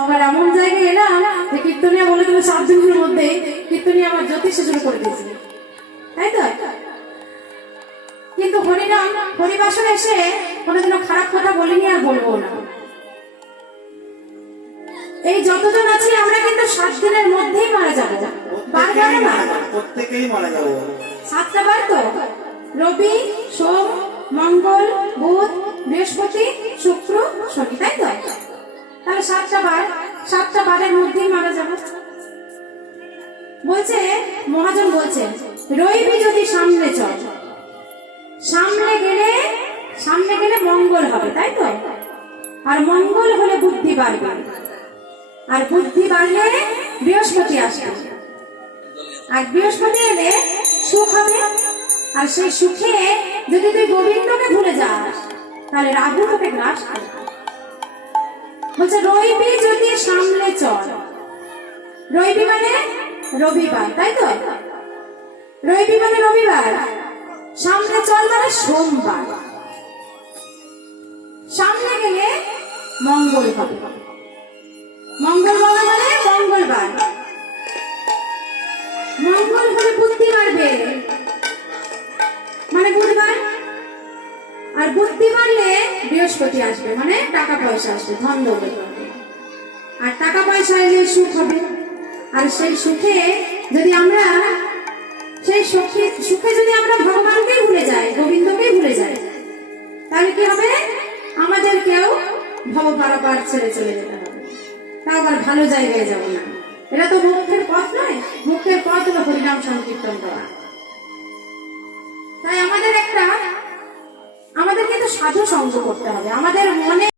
আবার এমন জায়গায় এলাম যে কীর্তনিয়া বলে দিল 7 দিনের মধ্যে কীর্তনিয়া আমার জ্যোতিষ শুরু করে দিয়েছে, তাই তো? কিন্তু হরিনাম হরিবাসনে এসে কোনোদিনও খারাপ কথা বলিনি আর বলবো না। এই যতজন আছি আমরা কিন্তু 7 দিনের মধ্যেই মারা যাবো, বারবার না, প্রত্যেকেই মারা যাবো। 7টা বার তো, রবি সোম মঙ্গল বুধ বৃহস্পতি শুক্র শনি, তাই তো? তাহলে 7টা বার, 7টা বারের মধ্যেই মারা যাবো। বলছে মহাজন বলছে রবি যদি সামনে চল, সামনে গেলে মঙ্গল হবে, তাই তো? আর মঙ্গল হলে বুদ্ধি বাড়বে, আর বুদ্ধি বাড়লে বৃহস্পতি আসবে, আর বৃহস্পতি এলে সুখ হবে, আর সেই সুখে যদি তুই গোবিন্দকে ভুলে যাস তাহলে রাহু তোকে গ্রাস করবে। বলছে রবি যদি সামনে চল, রবি মানে রবিবার, তাই তো? রবি মানে রবিবার, সামনে চল মানে সোমবার, সামনে গেলে মঙ্গল হবে, মঙ্গল বলা মানে মঙ্গলবার, মঙ্গল হলে বুদ্ধি বাড়বে মানে বুধবার, আর বুদ্ধি বাড়লে বৃহস্পতি আসবে মানে টাকা পয়সা আসবে, ধন দৌলত হবে, আর টাকা পয়সা এলে সুখ হবে, আর সেই সুখে যদি আমরা ভগবানকেই ভুলে যাই, গোবিন্দকেই ভুলে যাই, তাহলে কি হবে? আমাদেরকেও ভব পারাপার ছেড়ে চলে যেতে হবে, তা আবার ভালো জায়গায় যাব না। এটা তো মুখের পথ নয়, মুখের পথ হলো হরিনাম সংকীর্তন করা। তাই আমাদের কিন্তু সাধু সঙ্গ করতে হবে, আমাদের মনে